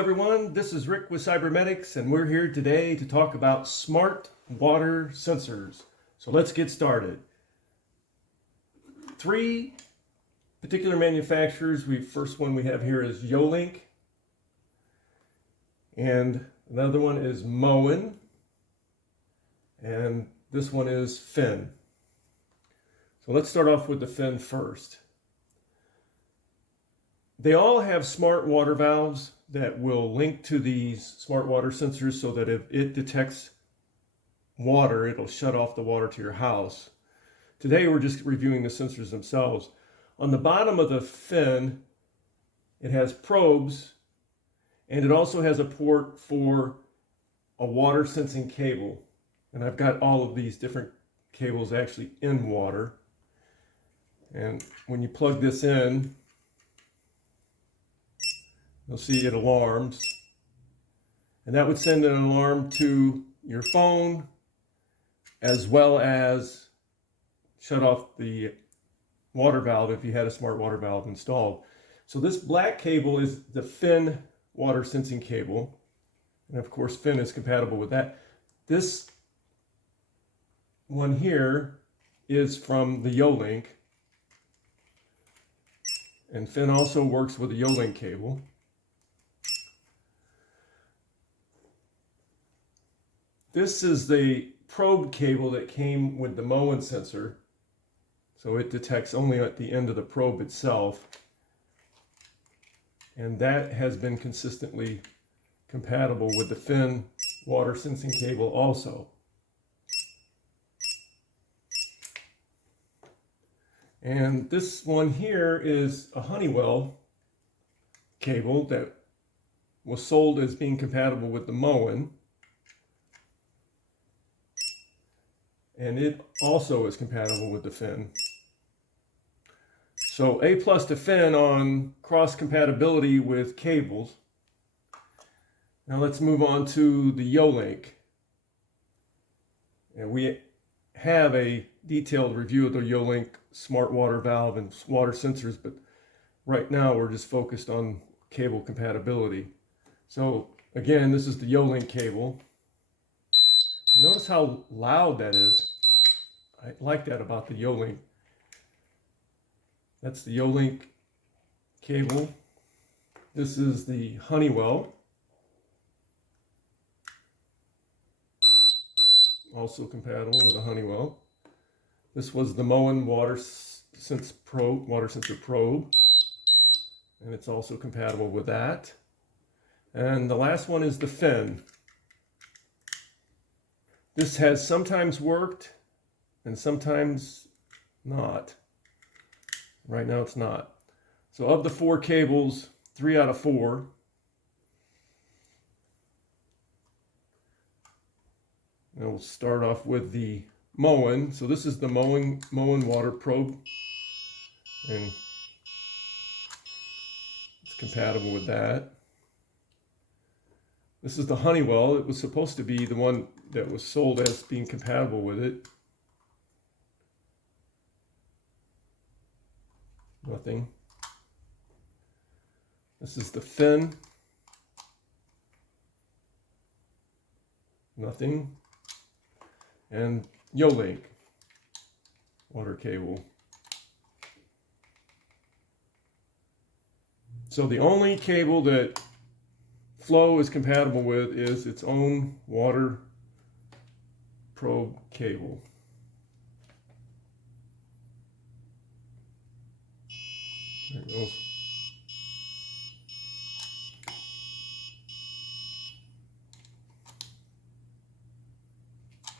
everyone, this is Rick with Cybernetics, and we're here today to talk about smart water sensors. So let's get started. Three particular manufacturers. First one we have here is Yolink, and another one is Moen, and this one is Phyn. So let's start off with the Phyn first. They all have smart water valves that will link to these smart water sensors so that if it detects water, it'll shut off the water to your house. Today we're just reviewing the sensors themselves. On the bottom of the Phyn, it has probes, and it also has a port for a water sensing cable. And I've got all of these different cables actually in water. And when you plug this in, you'll see it alarms, and that would send an alarm to your phone as well as shut off the water valve if you had a smart water valve installed. So this black cable is the Phyn water sensing cable, and of course Phyn is compatible with that. This one here is from the Yolink, and Phyn also works with the Yolink cable. This is the probe cable that came with the Moen sensor, so it detects only at the end of the probe itself, and that has been consistently compatible with the Phyn water sensing cable also. And this one here is a Honeywell cable that was sold as being compatible with the Moen. And it also is compatible with the Phyn. So A+ to Phyn on cross compatibility with cables. Now let's move on to the Yolink. And we have a detailed review of the Yolink smart water valve and water sensors, but right now we're just focused on cable compatibility. So again, this is the Yolink cable. Notice how loud that is. I like that about the Yolink. That's the Yolink cable. This is the Honeywell. Also compatible with the Honeywell. This was the Moen water sensor probe, and it's also compatible with that. And the last one is the Phyn. This has sometimes worked and sometimes not. Right now it's not. So of the 4 cables, 3 out of 4 and we'll start off with the Moen. So this is the Moen water probe, and it's compatible with that. This is the Honeywell. It was supposed to be the one that was sold as being compatible with it. Nothing. This is the Phyn. Nothing. And Yolink water cable. So the only cable that Flow is compatible with is its own water probe cable. There it goes.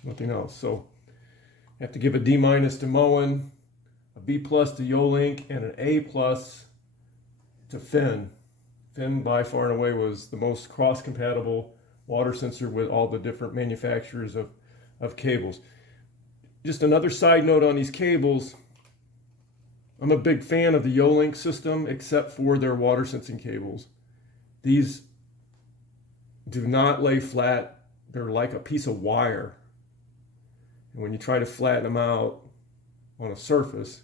Nothing else. So you have to give a D- to Moen, a B+ to Yolink, and an A+ to Phyn. Phyn by far and away was the most cross-compatible water sensor with all the different manufacturers of cables. Just another side note on these cables. I'm a big fan of the Yolink system, except for their water sensing cables. These do not lay flat. They're like a piece of wire. And when you try to flatten them out on a surface,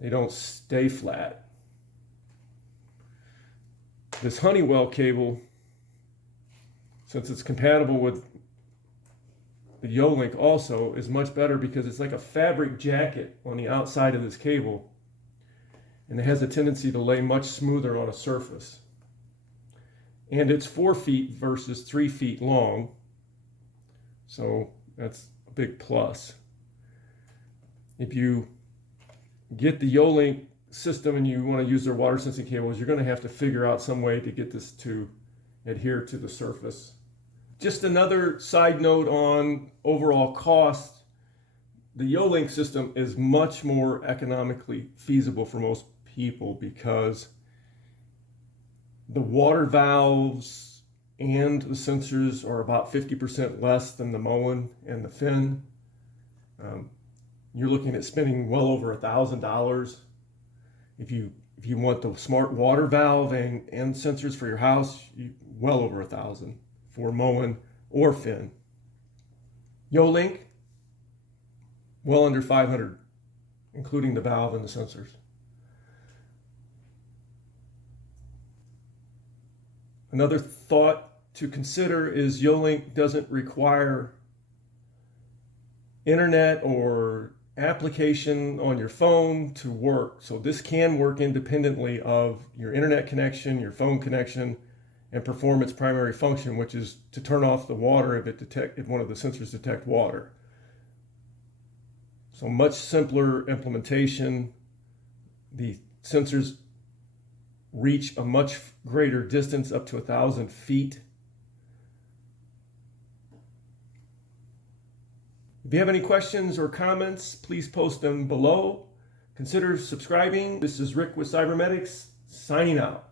they don't stay flat. This Honeywell cable since it's compatible with the Yolink also, is much better because it's like a fabric jacket on the outside of this cable, and it has a tendency to lay much smoother on a surface. And it's 4 feet versus 3 feet long, so that's a big plus. If you get the Yolink system and you want to use their water sensing cables, you're going to have to figure out some way to get this to adhere to the surface. Just another side note on overall cost, the Yolink system is much more economically feasible for most people because the water valves and the sensors are about 50% less than the Moen and the Phyn. You're looking at spending well over $1,000. If you want the smart water valve and sensors for your house, well over $1,000 for Moen or Phyn. Yolink, well under $500, including the valve and the sensors. Another thought to consider is Yolink doesn't require internet or application on your phone to work. So this can work independently of your internet connection, your phone connection, and perform its primary function, which is to turn off the water if one of the sensors detect water. So much simpler implementation. The sensors reach a much greater distance, up to 1,000 feet. If you have any questions or comments, please post them below. Consider subscribing. This is Rick with Cybernetics, signing out.